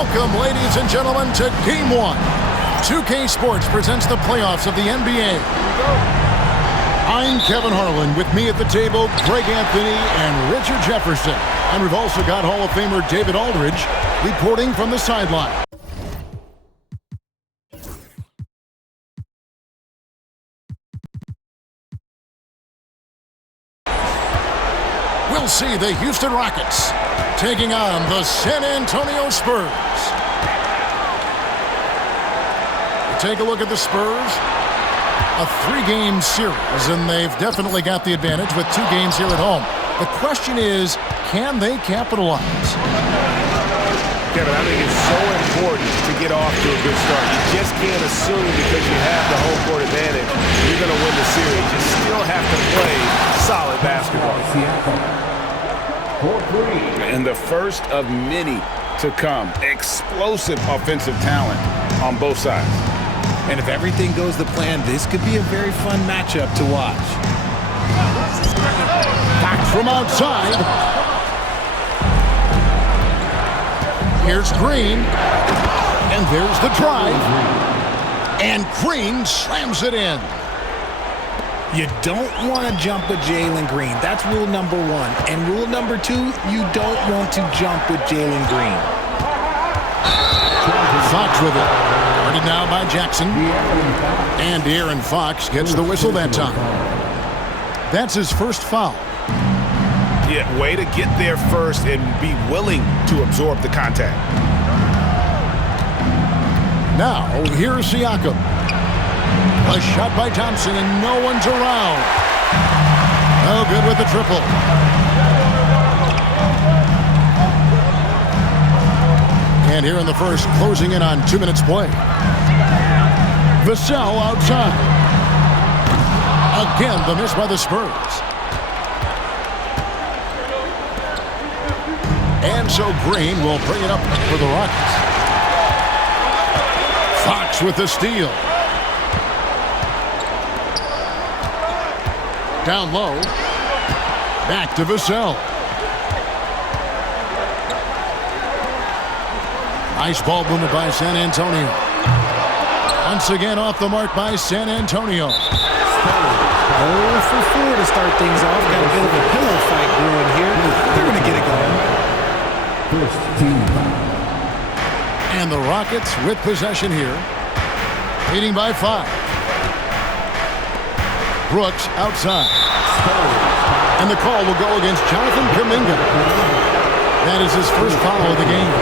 Welcome, ladies and gentlemen, to Game 1. 2K Sports presents the playoffs of the NBA. I'm Kevin Harlan. With me at the table, Greg Anthony and Richard Jefferson. And we've also got Hall of Famer David Aldridge reporting from the sideline. We'll see the Houston Rockets taking on the San Antonio Spurs. Take a look at the Spurs. A 3-game series, and they've definitely got the advantage with 2 games here at home. The question is, can they capitalize? Kevin, I think it's so important to get off to a good start. You just can't assume because you have the home court advantage you're going to win the series. You still have to play solid basketball. And the first of many to come. Explosive offensive talent on both sides. And if everything goes to plan, this could be a very fun matchup to watch. Back from outside. Here's Green. And there's the drive. And Green slams it in. You don't want to jump with Jalen Green. That's rule number 1. And rule number 2, you don't want to jump with Jalen Green. Fox with it. Guarded now by Jackson. And De'Aaron Fox gets the whistle that time. That's his first foul. Yeah, way to get there first and be willing to absorb the contact. Now, here's Siakam. A shot by Thompson, and no one's around. No good with the triple. And here in the first, closing in on 2 minutes play. Vassell outside. Again, the miss by the Spurs. And so Green will bring it up for the Rockets. Fox with the steal. Down low. Back to Vassell. Nice ball movement by San Antonio. Once again off the mark by San Antonio. 0 for 4 to start things off. Got a bit of a pillow fight brewing here. They're going to get it going. And the Rockets with possession here. Leading by 5. Brooks outside. And the call will go against Jonathan Kuminga. That is his first foul of the game.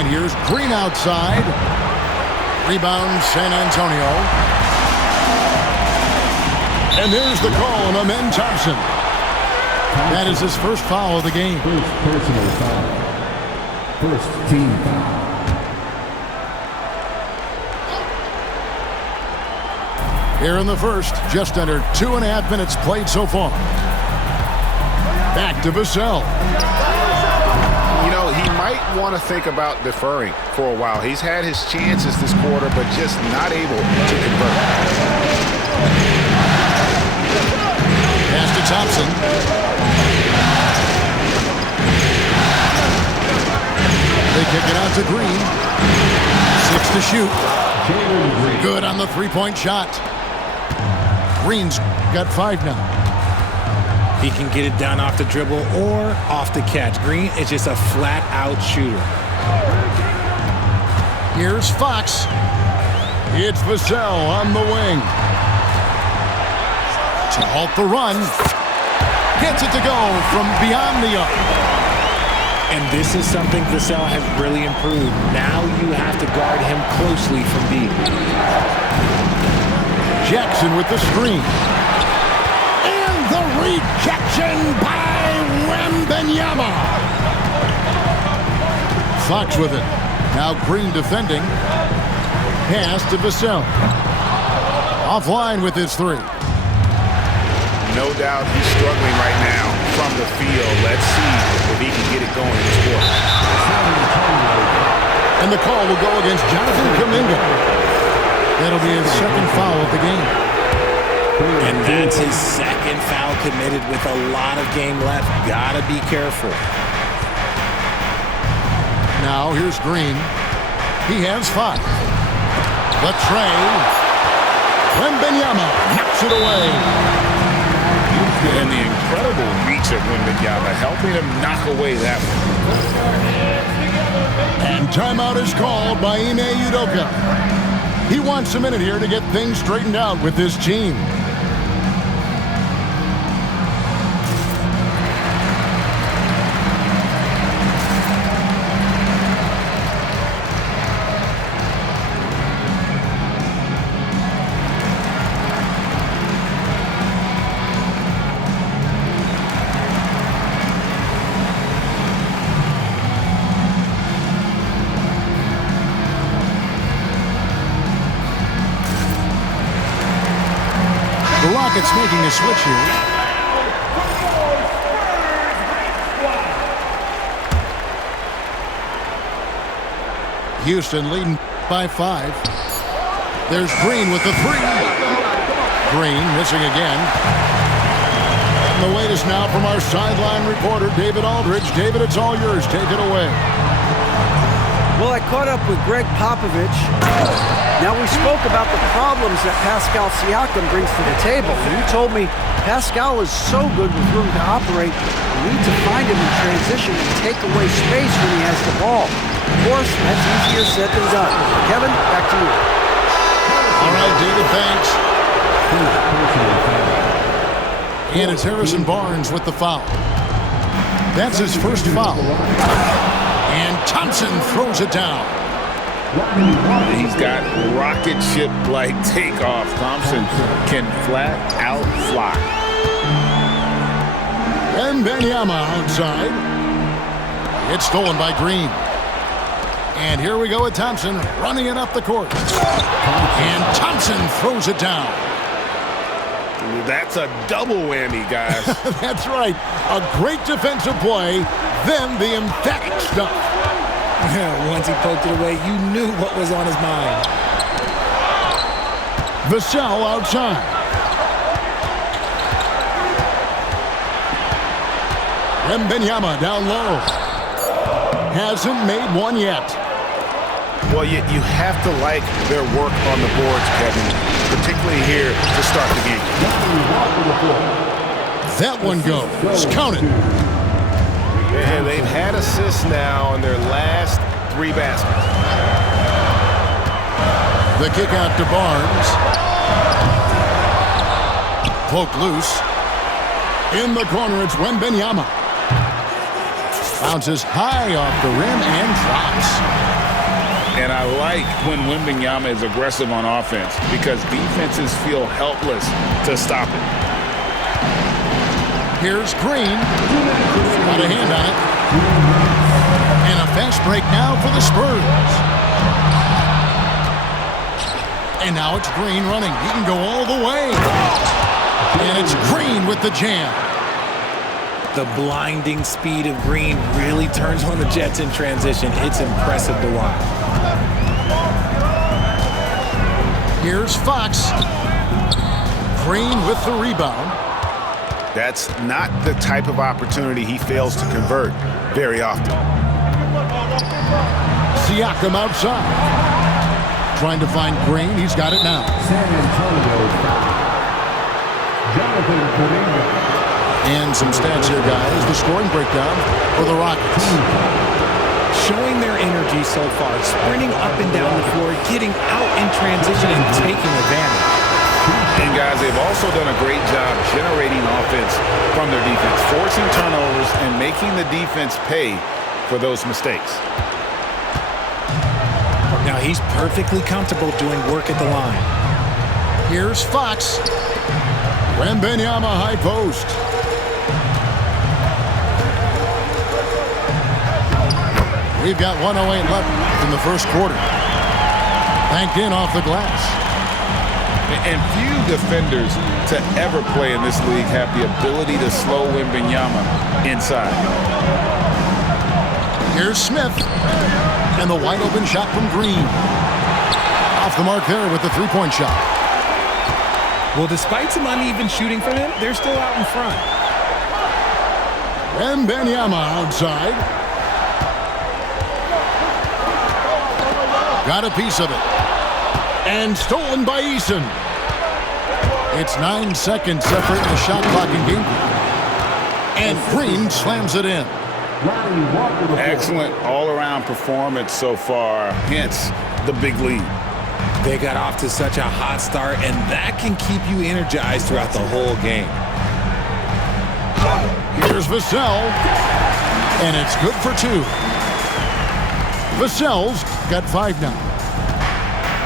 And here's Green outside. Rebound San Antonio. And there's the call on Amen Thompson. That is his first foul of the game. First personal foul. First team foul. Here in the first, just under 2.5 minutes played so far. Back to Vassell. You know, he might want to think about deferring for a while. He's had his chances this quarter, but just not able to convert. Pass to Thompson. They kick it out to Green. 6 to shoot. Good on the 3-point shot. Green's got 5 now. He can get it down off the dribble or off the catch. Green is just a flat-out shooter. Here's Fox. It's Vassell on the wing. To halt the run. Gets it to go from beyond the arc. And this is something Vassell has really improved. Now you have to guard him closely from deep. Jackson with the screen. And the rejection by Wembanyama. Fox with it. Now Green defending. Pass to Vassell. Offline with his 3. No doubt he's struggling right now from the field. Let's see if he can get it going this quarter. And the call will go against Jonathan Kuminga. That'll be his second foul of the game. And that's his second foul committed with a lot of game left. Gotta be careful. Now here's Green. He has 5. The tray. Wembanyama knocks it away. And the incredible reach of Wembanyama, helping him knock away that one. And timeout is called by Ime Udoka. He wants a minute here to get things straightened out with this team. The Rockets making a switch here. Houston leading by 5. There's Green with the 3. Green missing again. And the wait is now from our sideline reporter, David Aldridge. David, it's all yours. Take it away. Well, I caught up with Greg Popovich. Now, we spoke about the problems that Pascal Siakam brings to the table. And you told me Pascal is so good with room to operate, you need to find him in transition and take away space when he has the ball. Of course, that's easier said than done. Kevin, back to you. All right, David, thanks. And it's Harrison Barnes with the foul. That's his first foul. And Thompson throws it down. He's got rocket ship-like takeoff. Thompson can flat out fly. Wembanyama outside. It's stolen by Green. And here we go with Thompson running it up the court. And Thompson throws it down. That's a double whammy, guys. That's right. A great defensive play, then the emphatic stuff. Once he poked it away, you knew what was on his mind. Vassell outside. Wembanyama down low. Hasn't made one yet. Well, you have to like their work on the boards, Kevin, particularly here to start the game. That one goes. Count it. And they've had assists now in their last 3 baskets. The kick out to Barnes. Poke loose. In the corner, it's Wembanyama. Bounces high off the rim and drops. And I like when Wembanyama is aggressive on offense because defenses feel helpless to stop it. Here's Green. Got a hand on it. And a fast break now for the Spurs. And now it's Green running. He can go all the way. And it's Green with the jam. The blinding speed of Green really turns on the Jets in transition. It's impressive to watch. Here's Fox. Green with the rebound. That's not the type of opportunity he fails to convert very often. Siakam outside. Trying to find Green. He's got it now. San Antonio Jonathan Kuminga. And some stats here, guys. The scoring breakdown for the Rockets. Showing their energy so far, sprinting up and down the floor, getting out in transition and taking advantage. And guys, they've also done a great job generating offense from their defense, forcing turnovers and making the defense pay for those mistakes. Now he's perfectly comfortable doing work at the line. Here's Fox. Wembanyama high post. We've got 1:08 left in the first quarter. Banked in off the glass. And few defenders to ever play in this league have the ability to slow Wembanyama inside. Here's Smith. And the wide open shot from Green. Off the mark there with the three-point shot. Well, despite some uneven shooting from him, they're still out in front. Wembanyama outside. Got a piece of it. And stolen by Eason. It's 9 seconds separating the shot clock and game clock. And Green slams it in. Excellent all-around performance so far, hence the big lead. They got off to such a hot start, and that can keep you energized throughout the whole game. Here's Vassell, and it's good for 2. Vassell's got 5 now.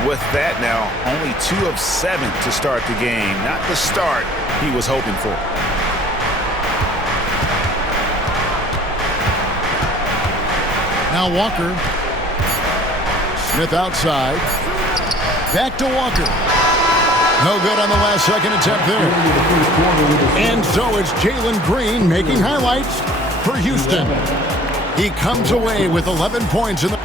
With that now, only 2 of 7 to start the game. Not the start he was hoping for. Now Walker. Smith outside. Back to Walker. No good on the last second attempt there. And so it's Jalen Green making highlights for Houston. He comes away with 11 points in the...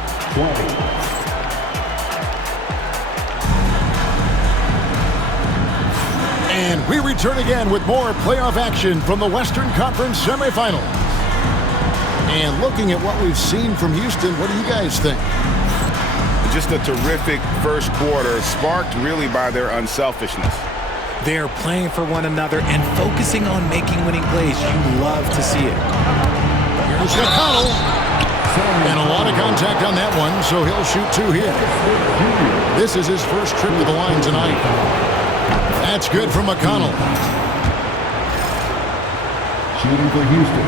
And we return again with more playoff action from the Western Conference Semifinals. And looking at what we've seen from Houston, what do you guys think? Just a terrific first quarter, sparked really by their unselfishness. They're playing for one another and focusing on making winning plays. You love to see it. Here's McConnell. And a lot of contact on that one, so he'll shoot 2 here. This is his first trip to the line tonight. That's good for McConnell. Shooting for Houston.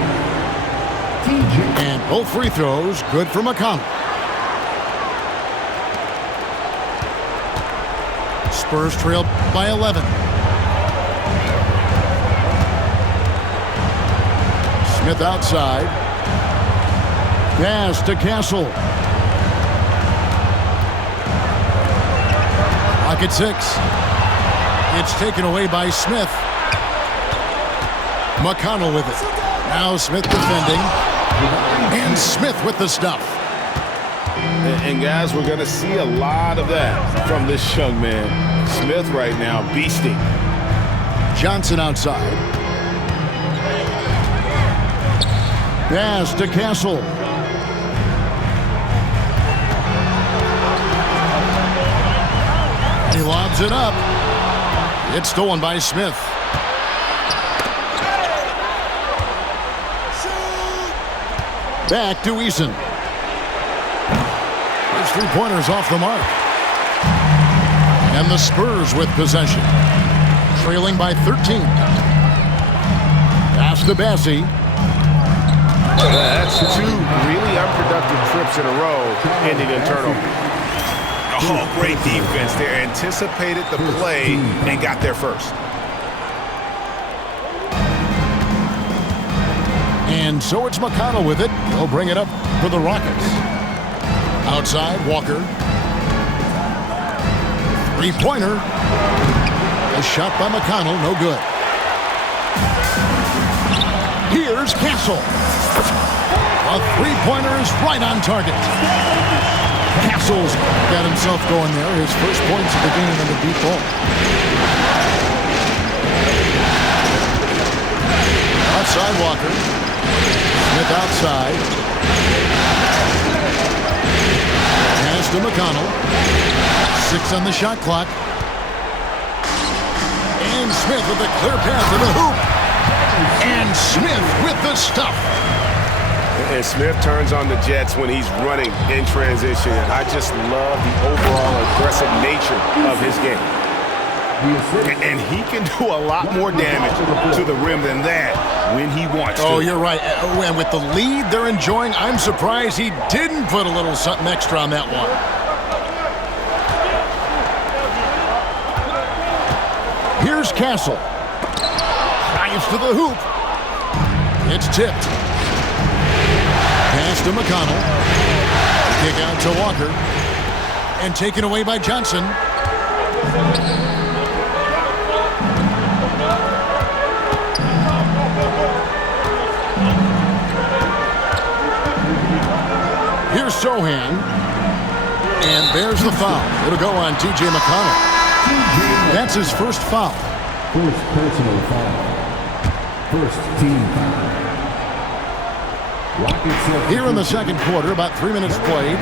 And both free throws good for McConnell. Spurs trail by 11. Smith outside. Pass to Castle. Clock at 6. It's taken away by Smith. McConnell with it. Now Smith defending. And Smith with the stuff. And guys, we're going to see a lot of that from this young man. Smith right now beasting. Johnson outside. Pass to Castle. He lobs it up. It's stolen by Smith. Back to Eason. His 3-pointer's off the mark. And the Spurs with possession. Trailing by 13. Pass to Bassie. That's 2 really unproductive trips in a row, ending in turnover. Oh, great defense there. Anticipated the play and got there first. And so it's McConnell with it. He'll bring it up for the Rockets. Outside, Walker. 3-pointer. A shot by McConnell, no good. Here's Castle. A 3-pointer is right on target. Castle's got himself going there. His first points of the game in the deep ball. Outside Walker. Smith outside. Pass to McConnell. 6 on the shot clock. And Smith with a clear path to the hoop. And Smith with the stuff. And Smith turns on the Jets when he's running in transition. I just love the overall aggressive nature of his game. And he can do a lot more damage to the rim than that when he wants to. Oh, you're right. And with the lead they're enjoying, I'm surprised he didn't put a little something extra on that one. Here's Castle. Drives to the hoop. It's tipped. Pass to McConnell. Kick out to Walker. And taken away by Johnson. Here's Sohan. And there's the foul. It'll go on T.J. McConnell. That's his first foul. First personal foul. First team foul. Rockets Here in the second quarter, about 3 minutes played.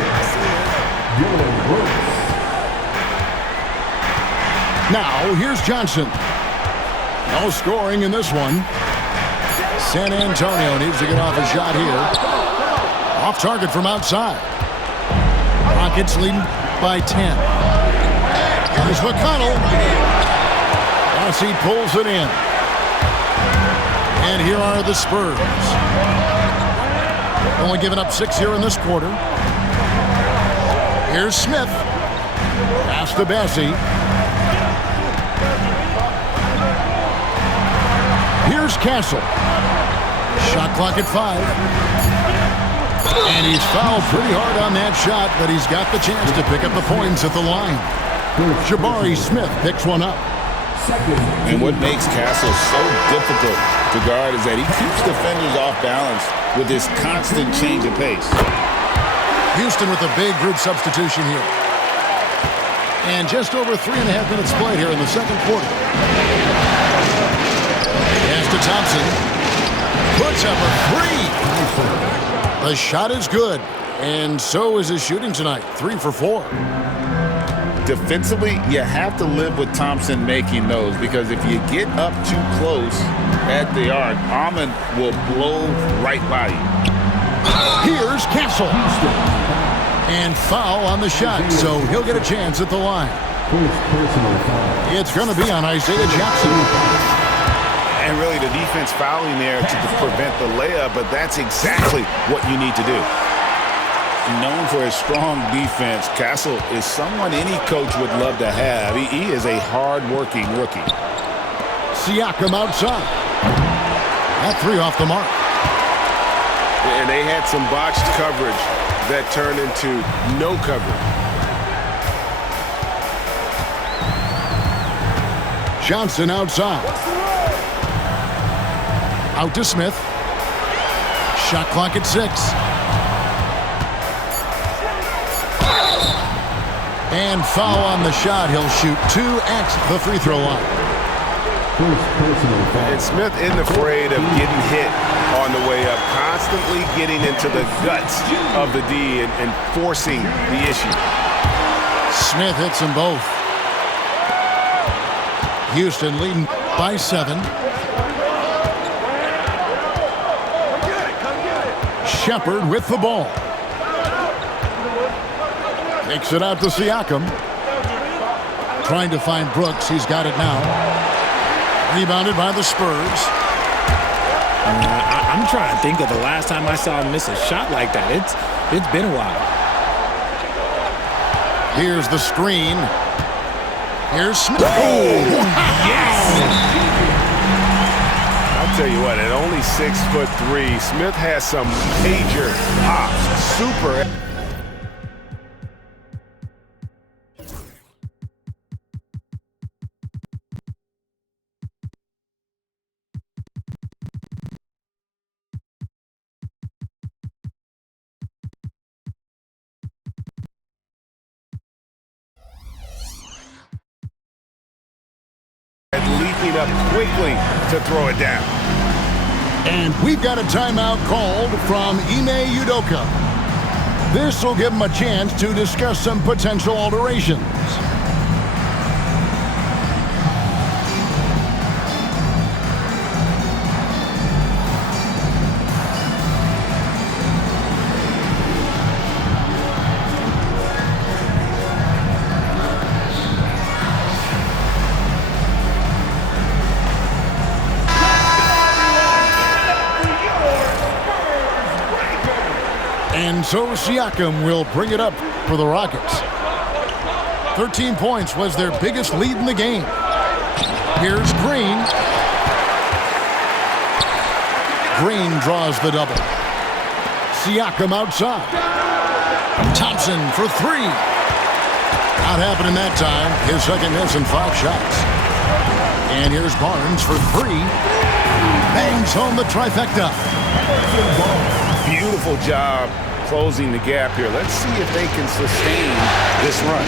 Now, here's Johnson. No scoring in this one. San Antonio needs to get off a shot here. Off target from outside. Rockets leading by 10. Here's McConnell. Rossi pulls it in. And here are the Spurs. Only giving up 6 here in this quarter. Here's Smith. Pass to Bessie. Here's Castle. Shot clock at 5. And he's fouled pretty hard on that shot, but he's got the chance to pick up the points at the line. Jabari Smith picks one up. And what makes Castle so difficult to guard is that he keeps defenders off balance with this constant change of pace. Houston with a big group substitution here. And just over 3.5 minutes played here in the second quarter. Pass to Thompson. Puts up a 3. The shot is good. And so is his shooting tonight. 3 for 4. Defensively, you have to live with Thompson making those, because if you get up too close at the arc, Almond will blow right by you. Here's Castle. And foul on the shot, so he'll get a chance at the line. It's going to be on Isaiah Jackson. And really the defense fouling there to prevent the layup, but that's exactly what you need to do. Known for his strong defense, Castle is someone any coach would love to have. He is a hard-working rookie. Siakam outside. That 3 off the mark. And they had some botched coverage that turned into no coverage. Johnson outside. Out to Smith. Shot clock at 6. And foul on the shot. He'll shoot 2 at the free throw line. And Smith isn't afraid of getting hit on the way up, constantly getting into the guts of the D and forcing the issue. Smith hits them both. Houston leading by 7. Shepard with the ball. Takes it out to Siakam. Trying to find Brooks. He's got it now. Rebounded by the Spurs. I'm trying to think of the last time I saw him miss a shot like that. It's been a while. Here's the screen. Here's Smith. Oh, yes! I'll tell you what, at only 6'3", Smith has some major pops. Super. Leaping up quickly to throw it down. And we've got a timeout called from Ime Udoka. This will give him a chance to discuss some potential alterations. And so Siakam will bring it up for the Rockets. 13 points was their biggest lead in the game. Here's Green. Green draws the double. Siakam outside. Thompson for 3. Not happening that time. His second miss in 5 shots. And here's Barnes for 3. Bangs home the trifecta. Beautiful job closing the gap here. Let's see if they can sustain this run.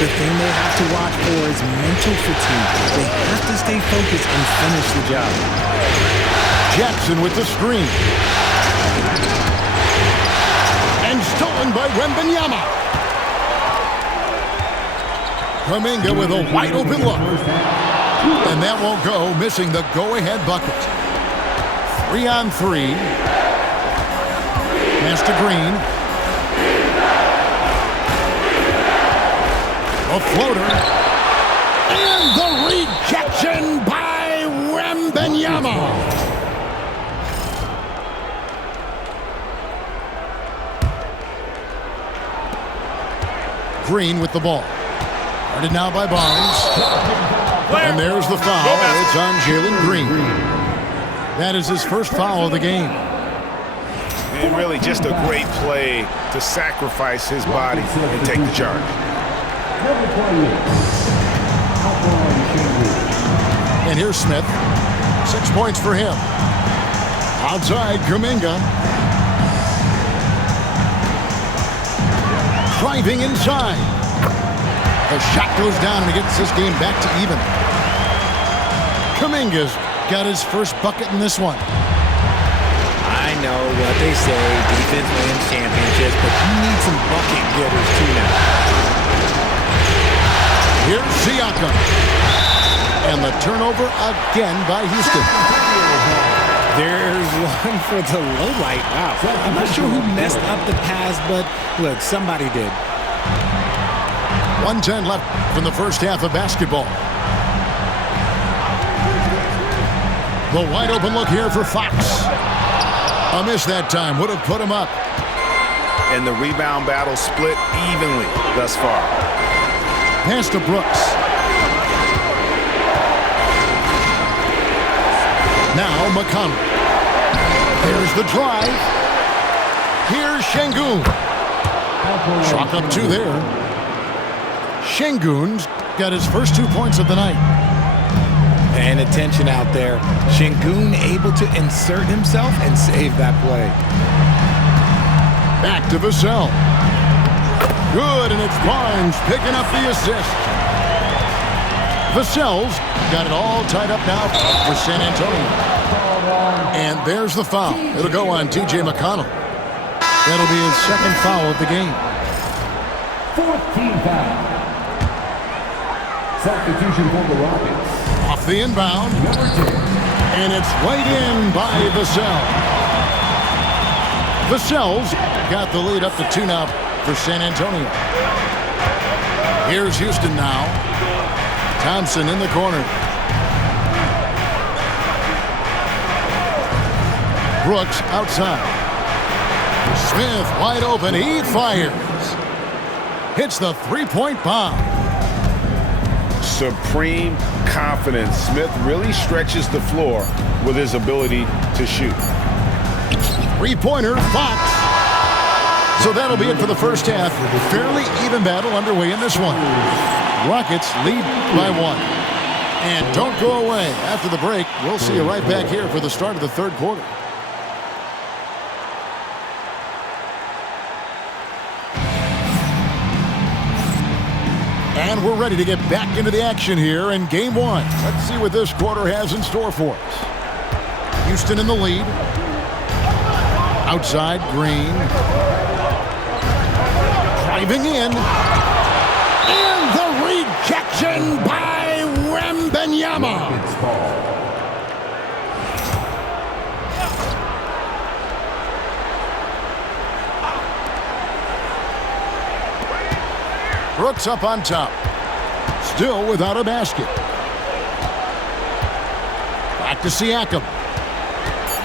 The thing they have to watch for is mental fatigue. They have to stay focused and finish the job. Jackson with the screen. And stolen by Wembanyama. Kuminga with a wide open look. And that won't go, missing the go-ahead bucket. 3-on-3. Pass to Green. A floater. And the rejection by Wembanyama. Green with the ball. Guarded now by Barnes. And there's the foul. It's on Jalen Green. That is his first foul of the game. And really just a great play to sacrifice his body and take the charge. And here's Smith. 6 points for him. Outside, Kuminga. Driving inside. The shot goes down and he gets this game back to even. Kuminga's got his first bucket in this one. I know what they say, defense wins championships, but you need some bucket getters too now. Here's Siakam. And the turnover again by Houston. There's one for the low light. Wow. I'm not sure who messed up the pass, but look, somebody did. 1:10 left from the first half of basketball. The wide open look here for Fox. A miss that time. Would have put him up. And the rebound battle split evenly thus far. Pass to Brooks. Now McConnell. Here's the drive. Here's Şengün. Chalk up 2 there. Şengün's got his first 2 points of the night. Paying attention out there. Şengün able to insert himself and save that play. Back to Vassell. Good, and it's Barnes picking up the assist. Vassell's got it all tied up now for San Antonio. And there's the foul. It'll go on T.J. McConnell. That'll be his second foul of the game. 4th team foul. Substitution for the Rockets. Off the inbound. And it's right in by Vassell. Vassell's got the lead up to 2 now for San Antonio. Here's Houston now. Thompson in the corner. Brooks outside. Smith wide open. He fires. Hits the three-point bomb. Supreme confidence. Smith really stretches the floor with his ability to shoot. Three-pointer, Fox. So that'll be it for the first half. Fairly even battle underway in this one. Rockets lead by 1. And don't go away. After the break, we'll see you right back here for the start of the third quarter. And we're ready to get back into the action here in game 1. Let's see what this quarter has in store for us. Houston in the lead. Outside, Green. Driving in. And the rejection by Wembanyama. Brooks up on top. Still without a basket. Back to Siakam.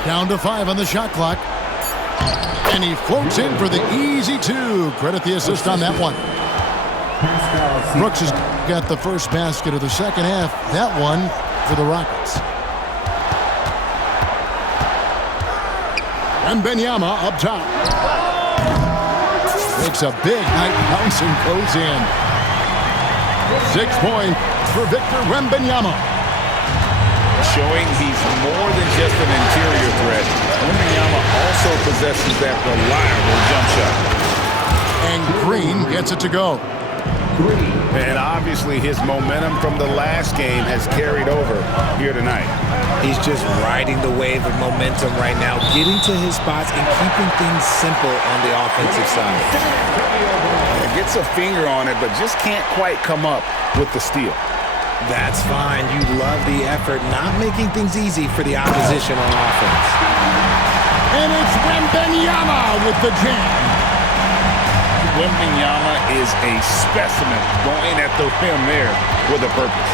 Down to 5 on the shot clock. And he floats in for the easy 2. Credit the assist on that one. Brooks has got the first basket of the second half. That one for the Rockets. Wembanyama up top. Makes a big night bounce and goes in. 6 points for Victor Wembanyama. Showing he's more than just an interior threat. Wembanyama also possesses that reliable jump shot. And Green gets it to go. And obviously his momentum from the last game has carried over here tonight. He's just riding the wave of momentum right now, getting to his spots and keeping things simple on the offensive side. Gets a finger on it, but just can't quite come up with the steal. That's fine. You love the effort, not making things easy for the opposition on offense. And it's Wembanyama with the jam. Wembanyama is a specimen going at the rim there with a purpose.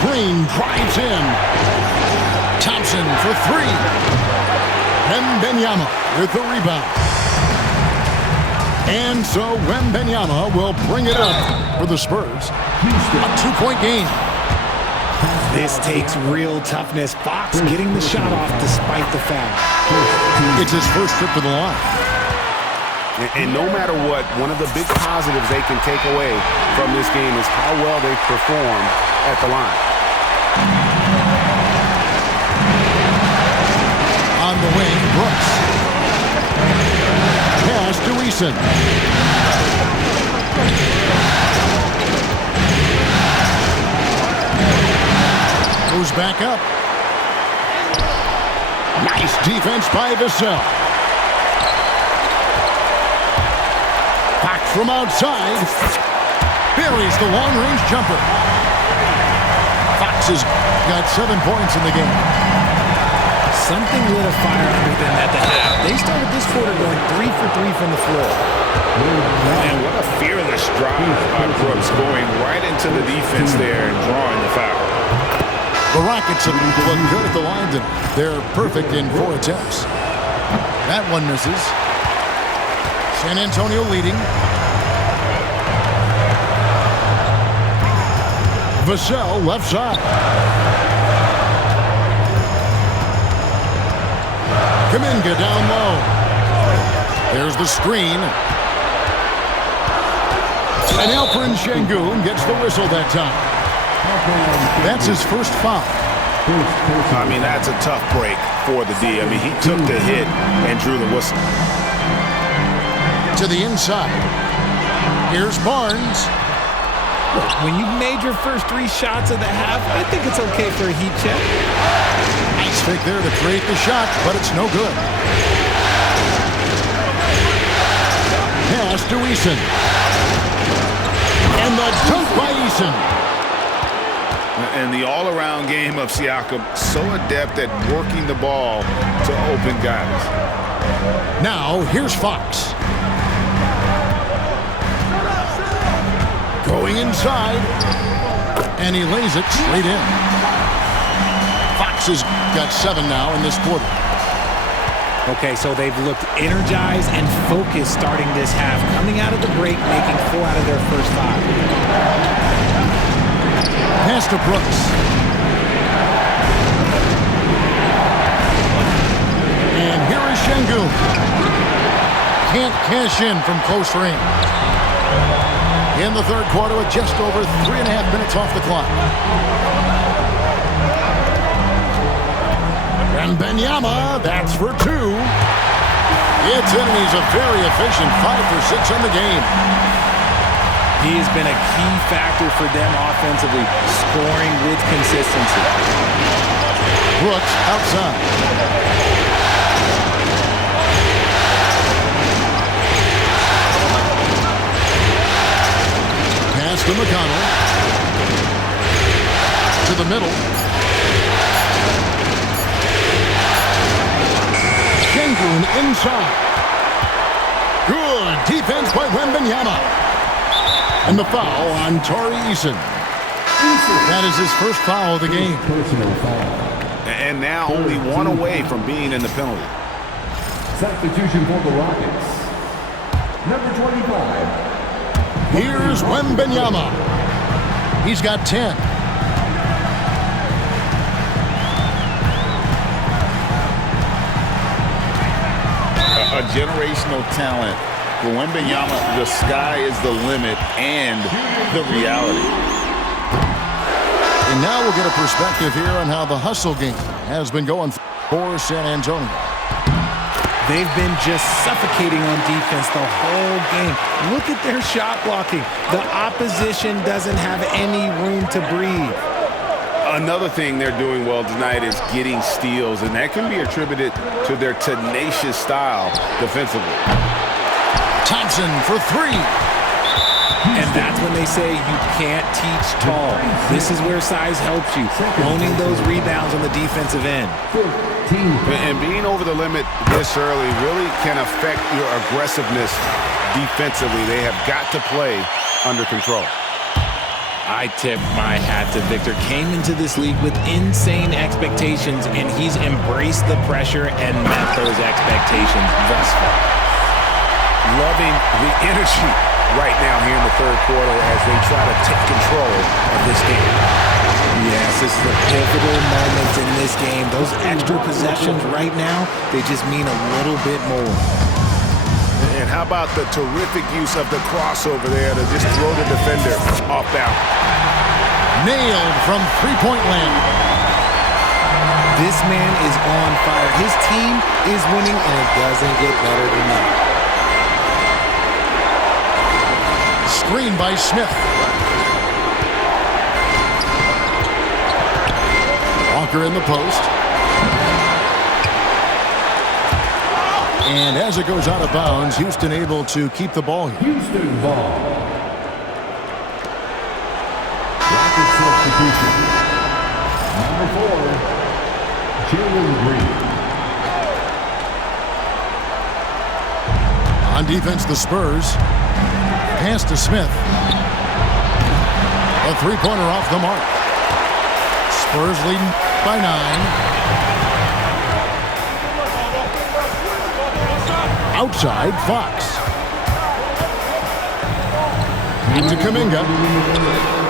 Green drives in. Thompson for three. Wembanyama with the rebound. And so Wembanyama will bring it up for the Spurs. A 2-point game. This takes real toughness. Fox getting the shot off despite the foul. It's his first trip to the line. And no matter what, one of the big positives they can take away from this game is how well they perform at the line. On the wing, Brooks. Pass to Eason. Goes back up. Nice defense by Vassell. Back from outside. Buries the long-range jumper. Fox has got 7 points in the game. Something lit a fire under them at the half. They started this quarter going 3 for 3 from the floor. And what a fearless drive by Brooks, going right into the defense there and drawing the foul. The Rockets have looked good at the line tonight. They're perfect in 4 attempts. That one misses. San Antonio leading. Vassell left side. Kuminga down low. There's the screen. And Alperen Şengün gets the whistle that time. That's his first foul. I mean, that's a tough break for the D. I mean, he took the hit and drew the whistle. To the inside. Here's Barnes. Look, when you've made your first 3 shots of the half, I think it's okay for a heat check. Nice fake there to create the shot, but it's no good. Pass to Eason. And the dunk by Eason. And the all-around game of Siakam, so adept at working the ball to open guys. Now, here's Fox. Going inside. And he lays it straight in. Fox has got 7 now in this quarter. Okay, so they've looked energized and focused starting this half. Coming out of the break, making 4 out of their first 5. Pass to Brooks. And here is Şengün. Can't cash in from close range. In the third quarter with just over 3.5 minutes off the clock. And Wembanyama, that's for 2. It's in, and he's a very efficient 5 for 6 on the game. He has been a key factor for them offensively, scoring with consistency. Brooks outside. Pass to McConnell. To the middle. Şengün inside. Good defense by Wembanyama. And the foul on Tari Eason. That is his first foul of the game. And now only 1 away from being in the penalty. Substitution for the Rockets. Number 25. Here's Wembanyama. He's got 10. A generational talent. For Wembanyama, the sky is the limit and the reality. And now we'll get a perspective here on how the hustle game has been going for San Antonio. They've been just suffocating on defense the whole game. Look at their shot blocking. The opposition doesn't have any room to breathe. Another thing they're doing well tonight is getting steals, and that can be attributed to their tenacious style defensively. Thompson for three. And that's when they say you can't teach tall. This is where size helps you, owning those rebounds on the defensive end. And being over the limit this early really can affect your aggressiveness defensively. They have got to play under control. I tip my hat to Victor. Came into this league with insane expectations, and he's embraced the pressure and met those expectations thus far. Loving the energy right now here in the third quarter as they try to take control of this game. Yes, this is a pivotal moment in this game. Those extra possessions right now, they just mean a little bit more. And how about the terrific use of the crossover there to just throw the defender off balance. Nailed from three-point land. This man is on fire. His team is winning, and it doesn't get better than that. Screen by Smith. Walker in the post. And as it goes out of bounds, Houston able to keep the ball here. Houston ball. Rocket substitution. Number 4, Jalen Green. On defense, the Spurs. Pass to Smith. A three-pointer off the mark. Spurs leading by 9. Outside, Fox. Into Kuminga.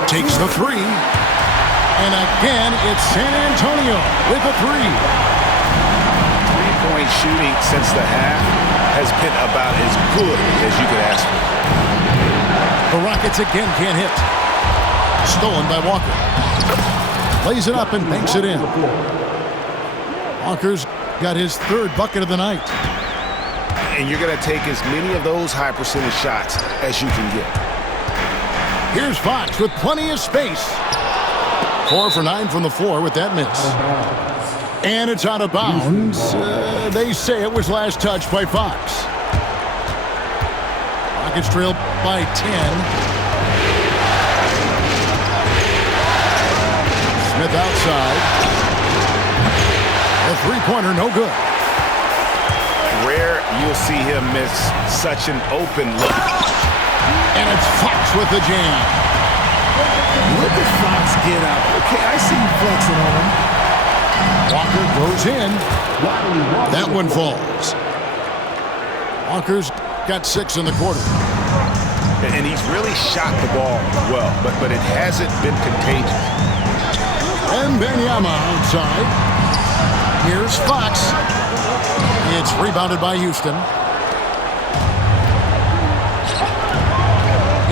Takes the three. And again, it's San Antonio with a three. Three-point shooting since the half has been about as good as you could ask for. The Rockets again can't hit. Stolen by Walker. Lays it up and banks it in. Walker's got his third bucket of the night. And you're going to take as many of those high percentage shots as you can get. Here's Fox with plenty of space. 4 for 9 from the floor with that miss. And it's out of bounds. They say it was last touched by Fox. Rockets trail by 10. Smith outside. A three-pointer, no good. Rare you'll see him miss such an open look. And it's Fox with the jam. Look at Fox get up. Okay, I see you flexing on him. Walker goes in. That one falls. Walker's got 6 in the quarter. And he's really shot the ball well, but it hasn't been contagious. And Benyama outside. Here's Fox. It's rebounded by Houston.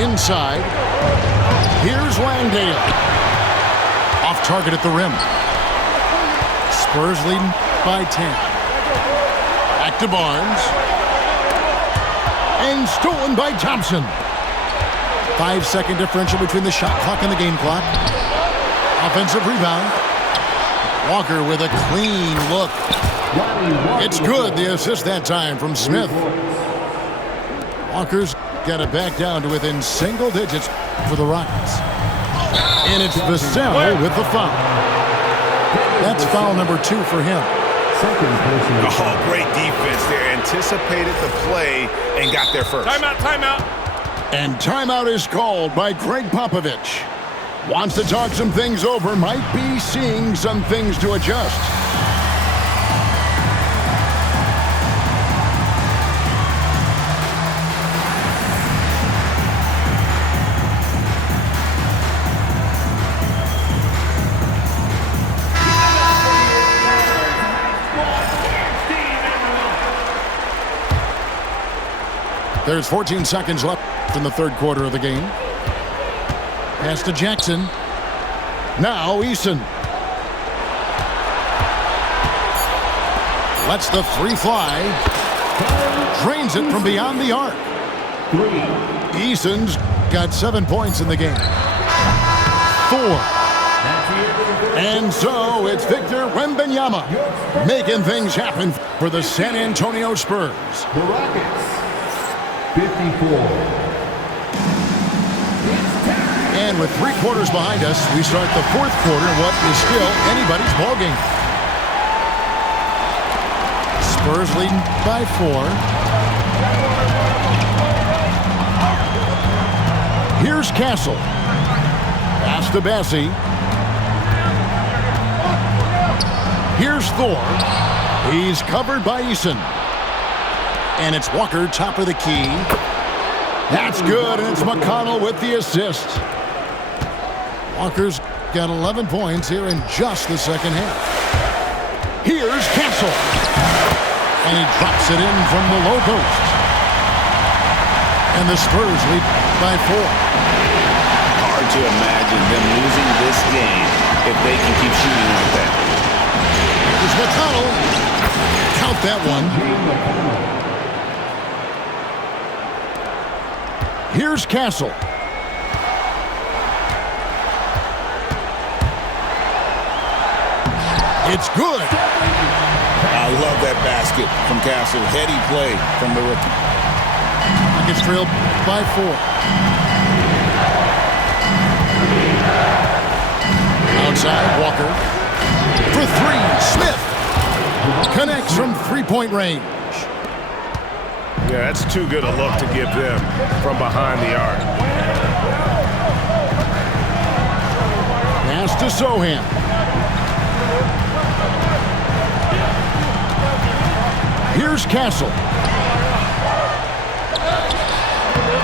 Inside. Here's Langdale. Off target at the rim. Spurs leading by 10. Back to Barnes. And stolen by Thompson. 5-second differential between the shot clock and the game clock. Offensive rebound. Walker with a clean look. It's good, the assist that time from Smith. Walker's got it back down to within single digits for the Rockets. And it's Vassell with the foul. That's foul number 2 for him. Oh, great defense there. Anticipated the play and got there first. Timeout, timeout. And timeout is called by Greg Popovich. Wants to talk some things over, might be seeing some things to adjust. There's 14 seconds left in the third quarter of the game. Pass to Jackson. Now Eason. Lets the three fly. drains it from beyond the arc. Eason's got 7 points in the game. 4. And so it's Victor Wembanyama making things happen for the San Antonio Spurs. The Rockets, 54. And with 3 quarters behind us, we start the 4th quarter, what is still anybody's ballgame. Spurs leading by 4. Here's Castle. Pass to Bassie. Here's Thor. He's covered by Eason. And it's Walker, top of the key. That's good, and it's McConnell with the assist. Walker's got 11 points here in just the second half. Here's Castle. And he drops it in from the low post. And the Spurs lead by 4. Hard to imagine them losing this game if they can keep shooting like that. Here's McConnell. Count that one. Here's Castle. It's good. I love that basket from Castle. Heady play from the rookie. Rockets trailed by 4. Outside, Walker. For 3, Smith. Connects from 3-point range. Yeah, that's too good a look to give them from behind the arc. Pass to Sohan. Here's Castle.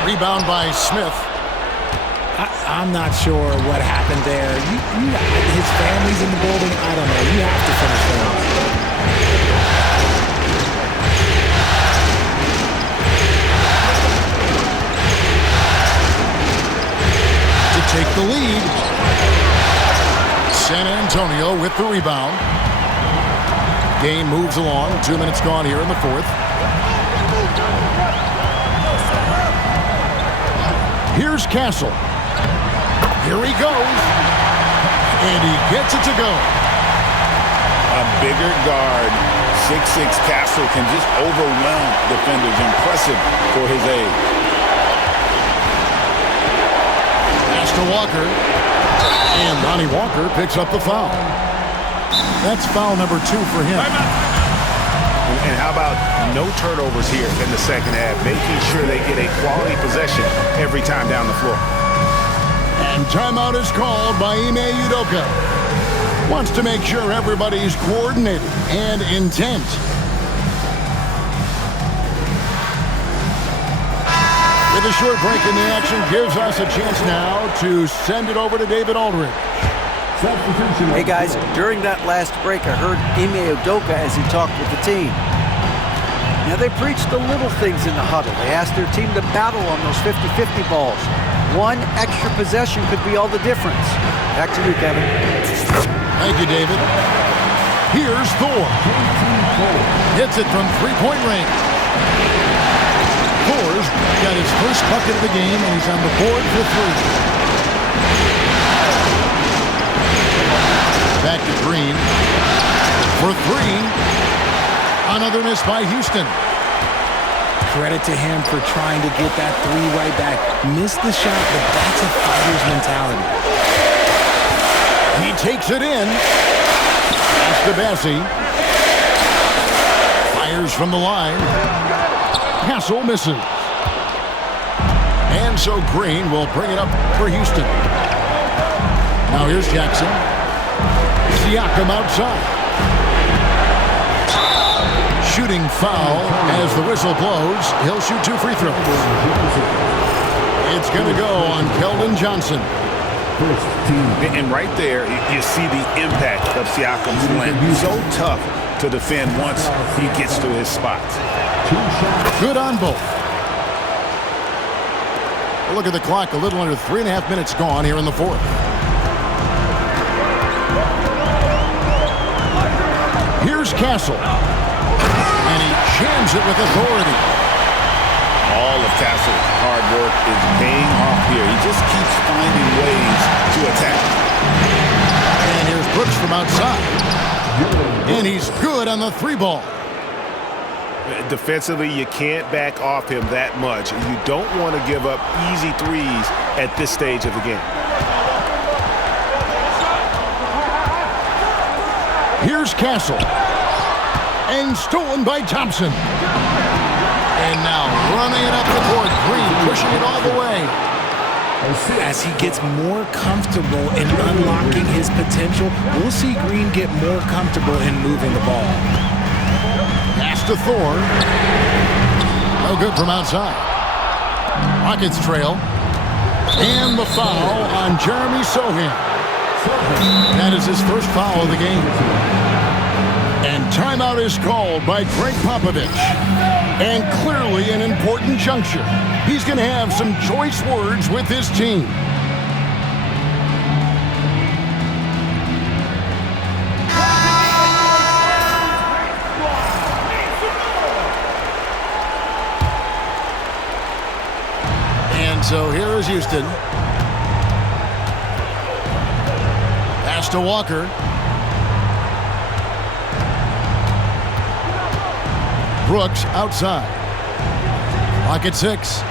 Rebound by Smith. I'm not sure what happened there. His family's in the building. I don't know. You have to finish that. To take the lead. San Antonio with the rebound. Game moves along. 2 minutes gone here in the 4th. Here's Castle. Here he goes. And he gets it to go. A bigger guard, 6'6" Castle, can just overwhelm defenders. Impressive for his age. Pass to Walker. And Lonnie Walker picks up the foul. That's foul number 2 for him. And how about no turnovers here in the second half, making sure they get a quality possession every time down the floor. And timeout is called by Ime Udoka. Wants to make sure everybody's coordinated and intent. With a short break in the action gives us a chance now to send it over to David Aldridge. Hey guys, during that last break I heard Ime Udoka as he talked with the team. Now they preached the little things in the huddle. They asked their team to battle on those 50-50 balls. One extra possession could be all the difference. Back to you, Kevin. Thank you, David. Here's Thor. Hits it from 3-point range. Thor's got his first bucket of the game, and he's on the board for 3. Back to Green. For 3. Another miss by Houston. Credit to him for trying to get that 3 right back. Missed the shot, but that's a fighter's mentality. He takes it in. Pass to Bassie. Fires from the line. Castle misses. And so Green will bring it up for Houston. Now here's Jackson. Siakam outside. Shooting foul as the whistle blows. He'll shoot 2 free throws. It's going to go on Keldon Johnson. And right there, you see the impact of Siakam's length. So tough to defend once he gets to his spots. Good on both. Look at the clock. A little under 3.5 minutes gone here in the 4th. Here's Castle. And he jams it with authority. Castle's hard work is paying off here. He just keeps finding ways to attack. And here's Brooks from outside. And he's good on the 3-ball. Defensively, you can't back off him that much. You don't want to give up easy threes at this stage of the game. Here's Castle. And stolen by Thompson. And now running it up the court. Green pushing it all the way. As he gets more comfortable in unlocking his potential, we'll see Green get more comfortable in moving the ball. Pass to Thor. No good from outside. Rockets trail. And the foul on Jeremy Sohan. That is his first foul of the game. And timeout is called by Greg Popovich. And clearly an important juncture. He's going to have some choice words with his team. And so here is Houston. Pass to Walker. Brooks outside. Clock at 6.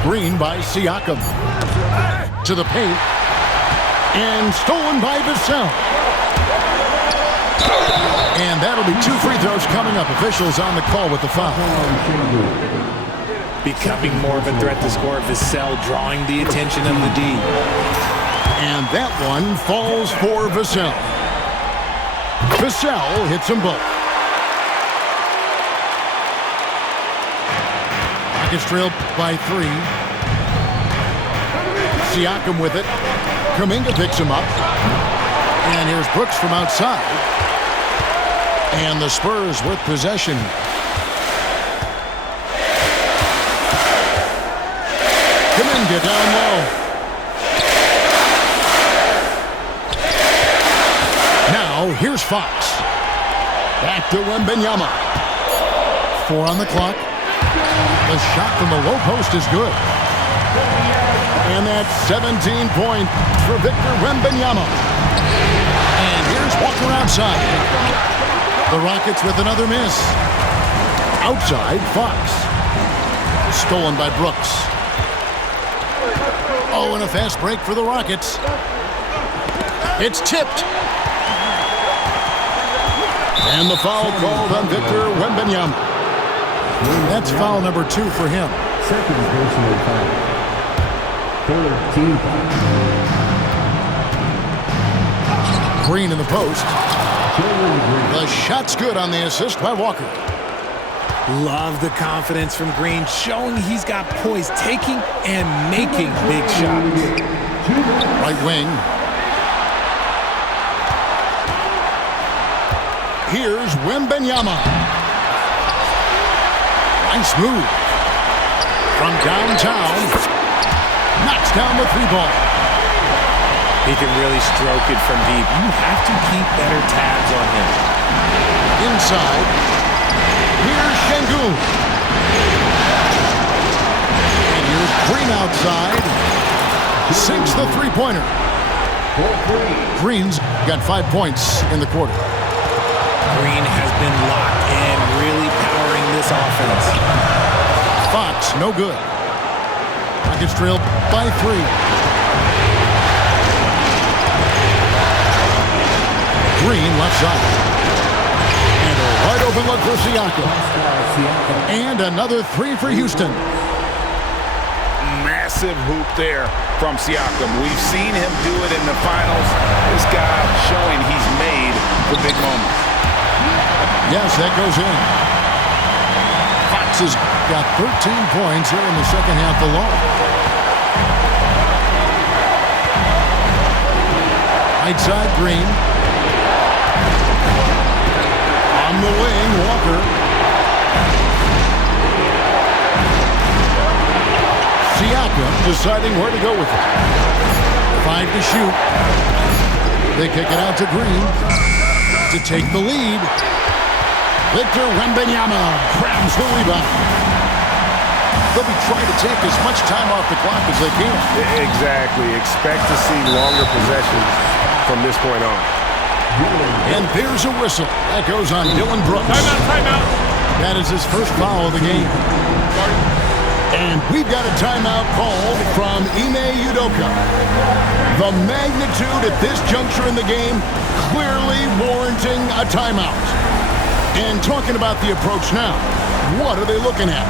Screen by Siakam. To the paint. And stolen by Vassell. And that'll be 2 free throws coming up. Officials on the call with the foul. Becoming more of a threat to score. Vassell drawing the attention of the D. And that one falls for Vassell. Vassell hits them both. Rockets trail by 3. Siakam with it. Kuminga picks him up. And here's Brooks from outside. And the Spurs with possession. Kuminga down low. Now here's Fox. Back to Wembanyama. 4 on the clock. The shot from the low post is good. And that's 17 points for Victor Wembanyama. And here's Walker outside. The Rockets with another miss. Outside, Fox. Stolen by Brooks. Oh, and a fast break for the Rockets. It's tipped. And the foul called on Victor Wembanyama. That's foul number 2 for him. Second personal foul. Third team foul. Green in the post. The shot's good on the assist by Walker. Love the confidence from Green, showing he's got poise, taking and making big shots. Right wing. Here's Wembanyama. Nice move. From downtown. Knocks down the 3-ball. He can really stroke it from deep. You have to keep better tabs on him. Inside. Here's Şengün. And here's Green outside. Sinks the 3-pointer. Green's got 5 points in the quarter. Green has been locked in, really powering this offense. Fox, no good. Rockets trailed by 3. Green left side. And a wide open look for Siakam. And another 3 for Houston. Massive hoop there from Siakam. We've seen him do it in the finals. This guy showing he's made for big moments. Yes, that goes in. Fox has got 13 points here in the second half alone. Right side, Green. On the wing, Walker. Siakam deciding where to go with it. 5 to shoot. They kick it out to Green to take the lead. Victor Wembanyama grabs the rebound. they'll be trying to take as much time off the clock as they can. Exactly. Expect to see longer possessions from this point on. And there's a whistle. That goes on Dylan Brooks. Timeout. That is his first foul of the game. And we've got a timeout called from Ime Udoka. The magnitude at this juncture in the game clearly warranting a timeout. And talking about the approach now, what are they looking at?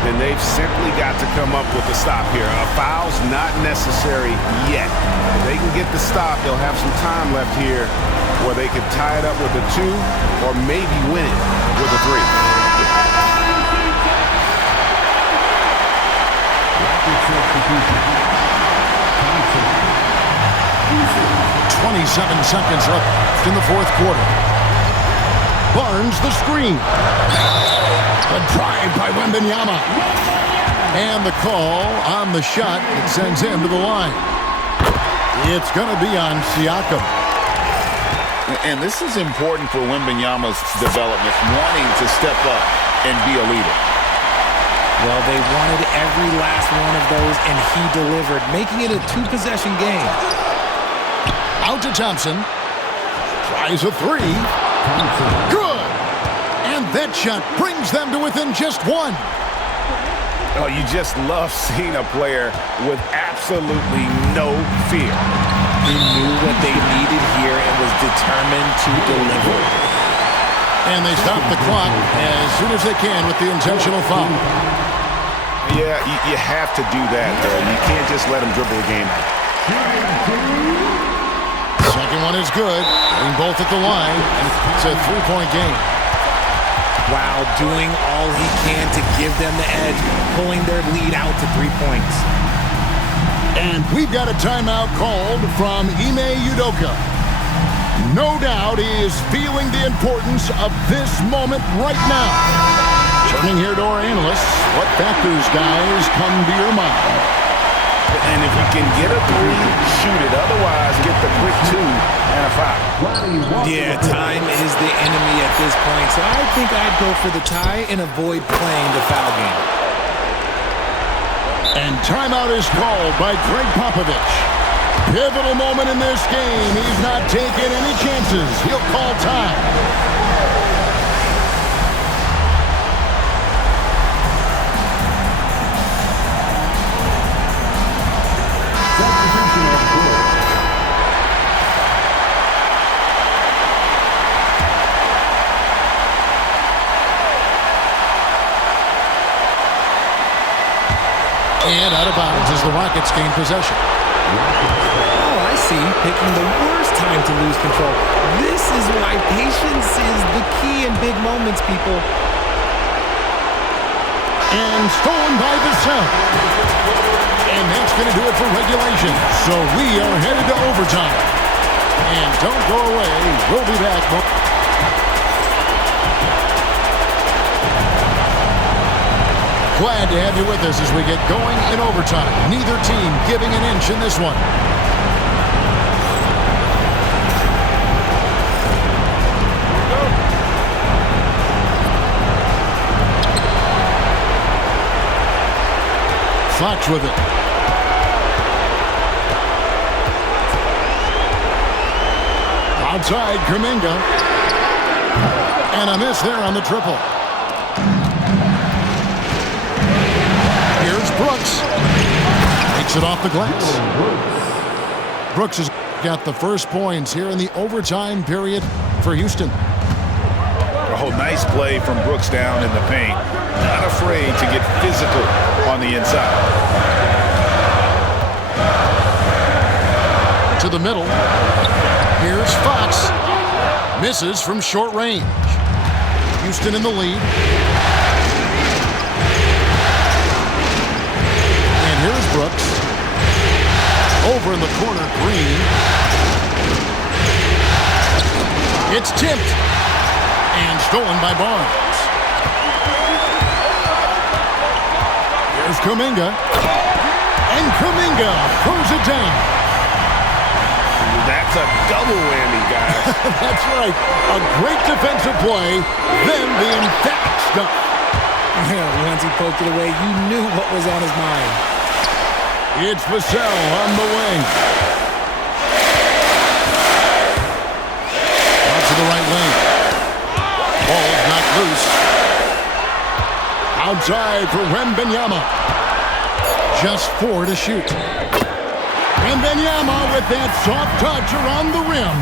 And they've simply got to come up with a stop here. A foul's not necessary yet. If they can get the stop, they'll have some time left here where they could tie it up with a 2 or maybe win it with a 3. 27 seconds left in the fourth quarter. Barnes the screen. A drive by Wembanyama. And the call on the shot that sends him to the line. It's going to be on Siakam. And this is important for Wembanyama's development, wanting to step up and be a leader. Well, they wanted every last one of those, and he delivered, making it a 2-possession game. Out to Thompson. Tries a 3. Good. And that shot brings them to within just 1. Oh, you just love seeing a player with absolutely no fear. He knew what they needed here and was determined to deliver. And they stop the clock as soon as they can with the intentional foul. Yeah, you have to do that, though. You can't just let him dribble the game out. Second one is good. Getting both at the line, and it's a 3-point game. While doing all he can to give them the edge, pulling their lead out to 3 points. And we've got a timeout called from Ime Udoka. No doubt he is feeling the importance of this moment right now. Turning here to our analysts, what factors, guys, come to your mind? And if you can get a 3, shoot it. Otherwise, get the quick 2 and a foul. Yeah, time is the enemy at this point, so I think I'd go for the tie and avoid playing the foul game. And timeout is called by Greg Popovich. Pivotal moment in this game. He's not taking any chances. He'll call time. And out of bounds as the Rockets gain possession. Oh, I see. Picking the worst time to lose control. This is why patience is the key in big moments, people. And stolen by Vassell. And that's going to do it for regulation. So we are headed to overtime. And don't go away. We'll be back. Glad to have you with us as we get going in overtime. Neither team giving an inch in this one. Fox with it. Outside, Kuminga. And a miss there on the triple. Here's Brooks. Takes it off the glass. Brooks has got the first points here in the overtime period for Houston. Oh, nice play from Brooks down in the paint. Not afraid to get physical on the inside. To the middle. Here's Fox. Misses from short range. Houston in the lead. And here's Brooks. Over in the corner, Green. It's tipped. And stolen by Barnes. Here's Kuminga. And Kuminga throws it down. That's a double whammy, guys. That's right. A great defensive play, then the emphatic stuff. Once he poked it away, you knew what was on his mind. It's Vassell on the wing. Out to the right wing. Ball's knocked loose. Outside for Wembanyama. Just 4 to shoot. Wembanyama with that soft touch around the rim.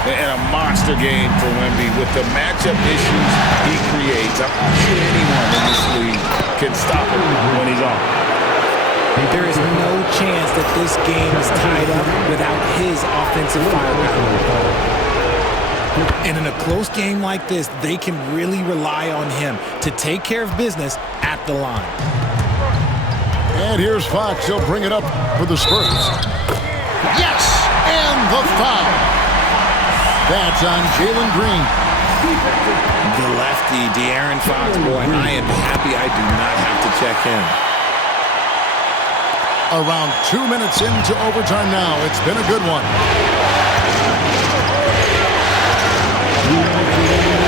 And a monster game for Wemby with the matchup issues he creates. I'm not sure anyone in this league can stop him when he's on. There is no chance that this game is tied up without his offensive firepower. And in a close game like this, they can really rely on him to take care of business at the line. And here's Fox. He'll bring it up for the Spurs. Yes! And the foul. That's on Jalen Green. The lefty, De'Aaron Fox, boy, I am happy I do not have to check him. Around 2 minutes into overtime now. It's been a good one.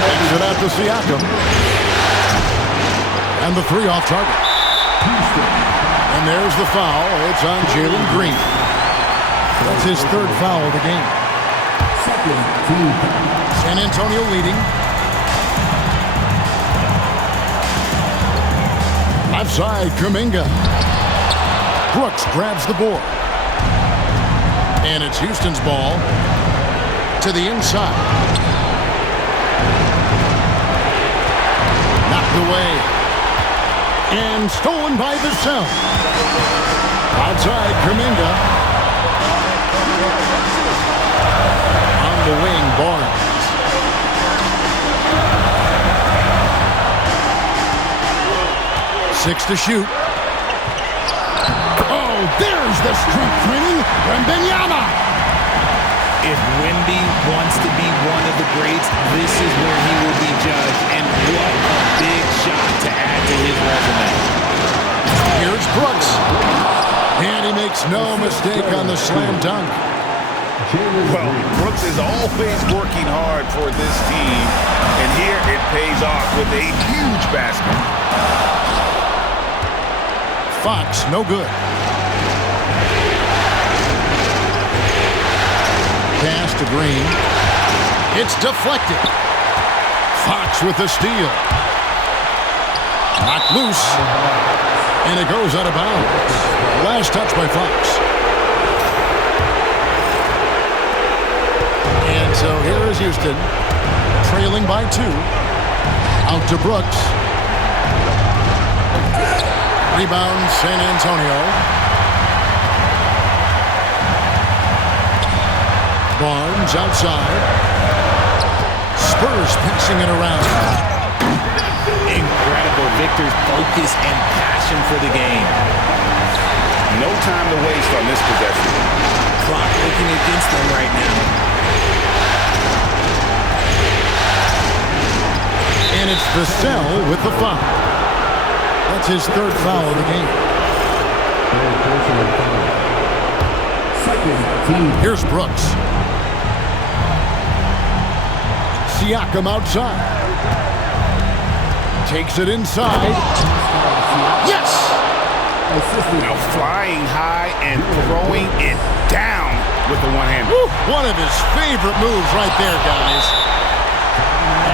Takes it out to Siakam. And the 3 off target. And there's the foul. It's on Jalen Green. That's his 3rd foul of the game. San Antonio leading. Left side, Kuminga. Brooks grabs the board. And it's Houston's ball to the inside. Knocked away. And stolen by Vassell. Outside, Kuminga. The wing, Barnes. Six to shoot. Oh, there's the street training. Wembanyama. If Wemby wants to be one of the greats, this is where he will be judged. And what a big shot to add to his resume. Here's Brooks. And he makes no mistake on the slam dunk. Well, Brooks is always working hard for this team, and here it pays off with a huge basket. Fox, no good. Pass to Green. It's deflected. Fox with the steal. Knocked loose. And it goes out of bounds. Last touch by Fox. And so here is Houston, trailing by 2. Out to Brooks. Rebound, San Antonio. Barnes outside. Spurs passing it around. Incredible. Victor's focus and passion for the game. No time to waste on this possession. Clock looking against them right now. And it's Vassell with the foul. That's his 3rd foul of the game. Here's Brooks. Siakam outside. Takes it inside. Yes! Now flying high and throwing it down with the one-hand. One of his favorite moves right there, guys.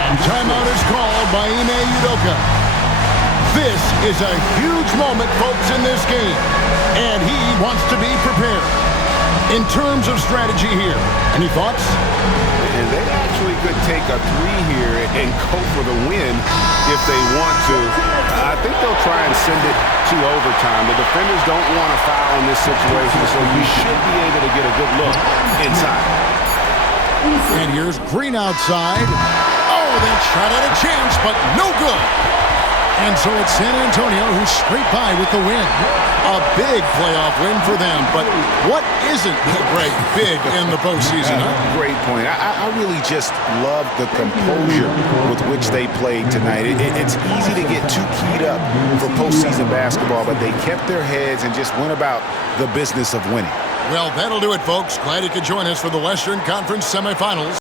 And timeout is called by Ime Udoka. This is a huge moment, folks, in this game. And he wants to be prepared. In terms of strategy here, any thoughts? And they actually could take a 3 here and go for the win if they want to. I think they'll try and send it to overtime. The defenders don't want to foul in this situation, so you should be able to get a good look inside. And here's Green outside. Oh, that shot at a chance, but no good. And so it's San Antonio who scraped by with the win. A big playoff win for them, but what isn't, Greg, big in the postseason? Great point. I really just love the composure with which they played tonight. It's easy to get too keyed up for postseason basketball, but they kept their heads and just went about the business of winning. Well, that'll do it, folks. Glad you could join us for the Western Conference Semifinals.